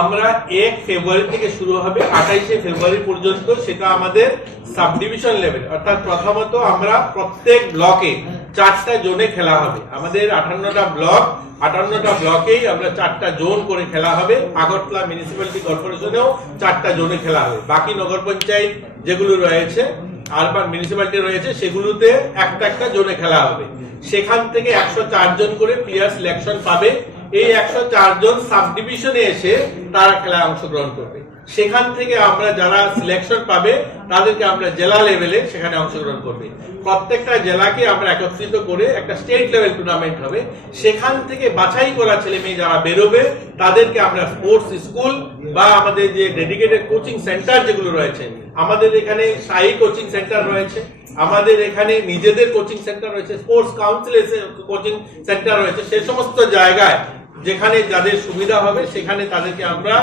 আমরা 1 ফেব্রুয়ারি থেকে শুরু হবে 28শে ফেব্রুয়ারি পর্যন্ত, সেটা আমাদের সাব ডিভিশন লেভেল। অর্থাৎ প্রথমত আমরা প্রত্যেক ব্লকে 4টা জোনে খেলা হবে। আমাদের 58টা ব্লক, 58টা ব্লকেই আমরা 4টা জোন করে খেলা হবে। আগরতলা মিউনিসিপ্যালিটি কর্পোরেশনেও 4টা জোনে খেলা হবে। বাকি নগর পঞ্চায়েত যেগুলো রয়েছে, আরবান মিউনিসিপ্যালিটি রয়েছে, সেগুলোতে একটা একটা জোনে খেলা হবে। সেখান থেকে 104 জন করে প্লেয়ার সিলেকশন পাবে। এই 104 জন সাব ডিভিশনে এসে তারা খেলায় অংশগ্রহণ করবে। সেখান থেকে আমরা যারা সিলেকশন পাবে তাদেরকে আমরা জেলা লেভেলে সেখানে অংশগ্রহণ করবে। প্রত্যেকটা জেলাকে আমরা একত্রিত করে একটা স্টেট লেভেল টুর্নামেন্ট হবে। সেখান থেকে বাছাই করা ছেলে মেয়ে যারা বেরোবে তাদেরকে আমরা স্পোর্টস স্কুল বা আমাদের যে ডেডিকেটেড কোচিং সেন্টার যেগুলো রয়েছে, আমাদের এখানে শাহী কোচিং সেন্টার রয়েছে, আমাদের এখানে নিজেদের কোচিং সেন্টার রয়েছে, স্পোর্টস কাউন্সিলের কোচিং সেন্টার রয়েছে, সে সমস্ত জায়গায় যেখানে যাদের সুবিধা হবে সেখানে তাদেরকে আমরা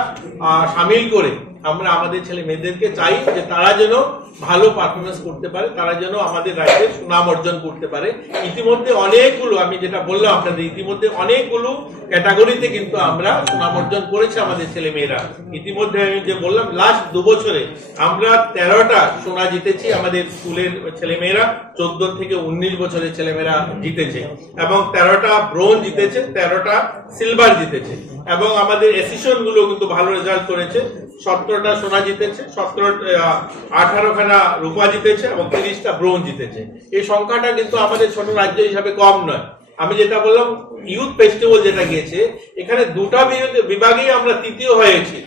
সামিল করে আমরা আমাদের ছেলে মেয়েদেরকে চাই যে তারা যেন ভালো পারফরমেন্স করতে পারে, তারা যেন আমাদের রাজ্যের সুনাম অর্জন করতে পারে। ইতিমধ্যে অনেকগুলো, আমি যেটা বললাম আপনাদের, ইতিমধ্যে অনেকগুলো ক্যাটাগরিতে কিন্তু আমরা সুনাম অর্জন করেছি আমাদের ছেলে মেয়েরা। ইতিমধ্যে আমি যে বললাম লাস্ট 2 বছরে আমরা 13টা সোনা জিতেছি আমাদের স্কুলের ছেলে মেয়েরা, 14 থেকে 19 বছরের ছেলে মেয়েরা জিতেছে, এবং 13টা ব্রোঞ্জ জিতেছে, 13টা সিলভার জিতেছে, এবং আমাদের অ্যাসোসিয়েশন গুলো কিন্তু ভালো রেজাল্ট করেছে। 17টা সোনা জিতেছে, 18খানা রূপা জিতেছে এবং 30টা ব্রোঞ্জ জিতেছে। এই সংখ্যাটা কিন্তু আমাদের ছোট রাজ্য হিসাবে কম নয়। আমি যেটা বললাম ইউথ ফেস্টিভ্যাল যেটা গিয়েছে, এখানে 2টা বিভাগেই আমরা তৃতীয় হয়েছি।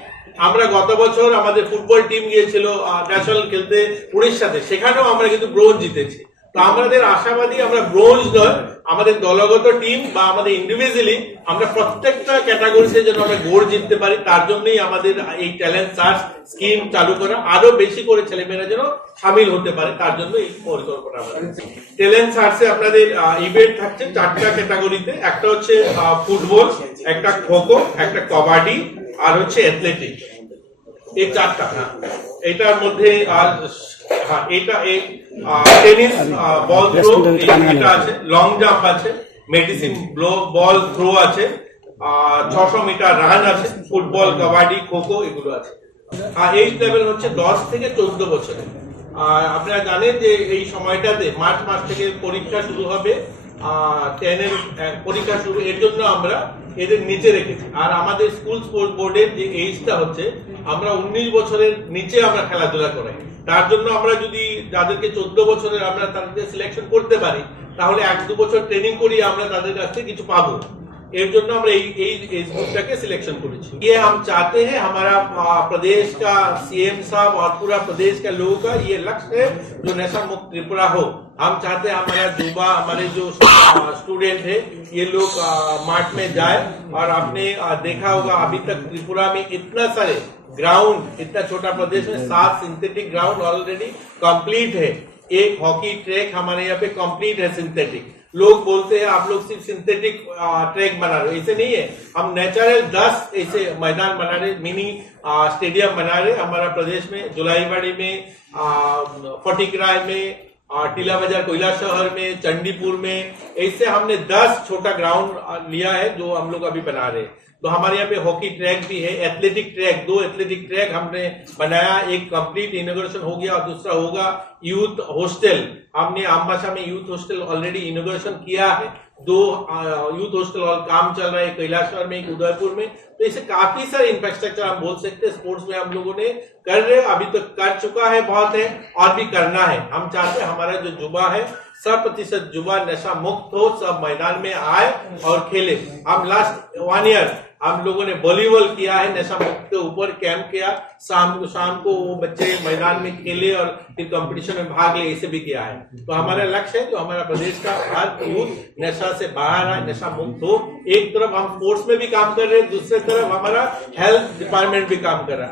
আমরা গত বছর আমাদের ফুটবল টিম গিয়েছিল ন্যাশনাল খেলতে উড়িষ্যাতে, সেখানেও আমরা কিন্তু ব্রোঞ্জ জিতেছি। তো আমাদের আশাবাদী আমরা ব্রোঞ্জ নয়, আমাদের দলগত টিম বা আমাদের ইন্ডিভিজুয়ালি আমরা প্রত্যেকটা ক্যাটাগরিতে যেন আমরা গোল্ড জিততে পারি, তার জন্যই আমাদের এই ট্যালেন্ট সার্চ স্কিম চালু করা, আরো বেশি করে ছেলেমেয়েরা যেন সামিল হতে পারে, তার জন্য এই পরিকল্পনা আমাদের। ট্যালেন্ট সার্চে আপনাদের ইভেন্ট থাকছে 4টা ক্যাটাগরিতে। একটা হচ্ছে ফুটবল, একটা খোখো, একটা কবাডি, আর হচ্ছে অ্যাথলেটিক্স। এই 4টা। এটার মধ্যে টেনিস বল থ্রো এটা আছে, লং জাম্প আছে, মেডিসিন বল থ্রো আছে, 600 মিটার রান আছে, ফুটবল, কাবাডি, খোখো এগুলো আছে। আর এইজ লেভেল হচ্ছে 10 থেকে 14 বছরের। আপনারা জানেন যে এই সময়টাতে মার্চ মাস থেকে পরীক্ষা শুরু হবে, 10-এর পরীক্ষা শুরু, এর জন্য আমরা এদের নিচে রেখেছি। আর আমাদের স্কুল স্পোর্টস বোর্ডের যে এইজটা হচ্ছে, আমরা 19 বছরের নিচে আমরা খেলাধুলা করাই। তার জন্য আমরা যদি যাদেরকে 14 বছরের আমরা তাদেরকে সিলেকশন করতে পারি, তাহলে 1-2 বছর ট্রেনিং করিয়ে আমরা তাদের কাছ থেকে কিছু পাবো। এর জন্য আমরা এই एज ग्रुप के सिलेक्शन करेছি। ये हम चाहते हैं हमारा प्रदेश का सीएम साहब और पूरा प्रदेश के लोगों का ये लक्ष्य है जो नशा मुक्त त्रिपुरा हो। हम चाहते हैं हमारा युवा, हमारे जो स्टूडेंट है, ये लोग मार्ट में जाए। और आपने देखा होगा अभी तक त्रिपुरा में इतना सारे ग्राउंड, इतना छोटा प्रदेश में 7 सिंथेटिक ग्राउंड ऑलरेडी कंप्लीट है। एक हॉकी ट्रैक हमारे यहाँ पे कंप्लीट है सिंथेटिक। लोग बोलते हैं आप लोग सिर्फ सिंथेटिक ट्रैक बना रहे हो, ऐसे नहीं है। हम नेचुरल 10 ऐसे मैदान बना रहे, मिनी स्टेडियम बना रहे हमारा प्रदेश में, जुलाईवाड़ी में, फटिकराय में, टीला बाजार कोयला शहर में, चंडीपुर में, ऐसे हमने 10 छोटा ग्राउंड लिया है जो हम लोग अभी बना रहे हैं। तो हमारे यहाँ पे हॉकी ट्रैक भी है, एथलेटिक ट्रैक, 2 एथलेटिक ट्रैक हमने बनाया। एक कंप्लीट इनॉग्रेशन हो गया और दूसरा होगा यूथ हॉस्टल। हमने अम्बासा में यूथ हॉस्टल ऑलरेडी इनॉग्रेशन किया है। 2 यूथ हॉस्टल और काम चल रहा है, कैलाशवर में, एक उदयपुर में। तो इसे काफी सारे इंफ्रास्ट्रक्चर हम बोल सकते हैं स्पोर्ट्स में हम लोगों ने कर रहे, अभी तक कर चुका है, बहुत है और भी करना है। हम चाहते हैं हमारा जो युवा है 100% युवा नशा मुक्त हो, सब मैदान में आए और खेले। हम लास्ट 1 ईयर हम लोगों ने वॉलीबॉल किया है, नशा मुक्त के ऊपर कैंप किया, शाम को वो बच्चे मैदान में खेले और फिर कंपटीशन में भाग ले, इसे भी किया है। तो हमारा लक्ष्य है जो हमारा प्रदेश का हर यूथ नशा से बाहर आए, नशा मुक्त हो। एक तरफ हम स्पोर्ट्स में भी काम कर रहे हैं, दूसरी तरफ हमारा हेल्थ डिपार्टमेंट भी काम कर रहा है।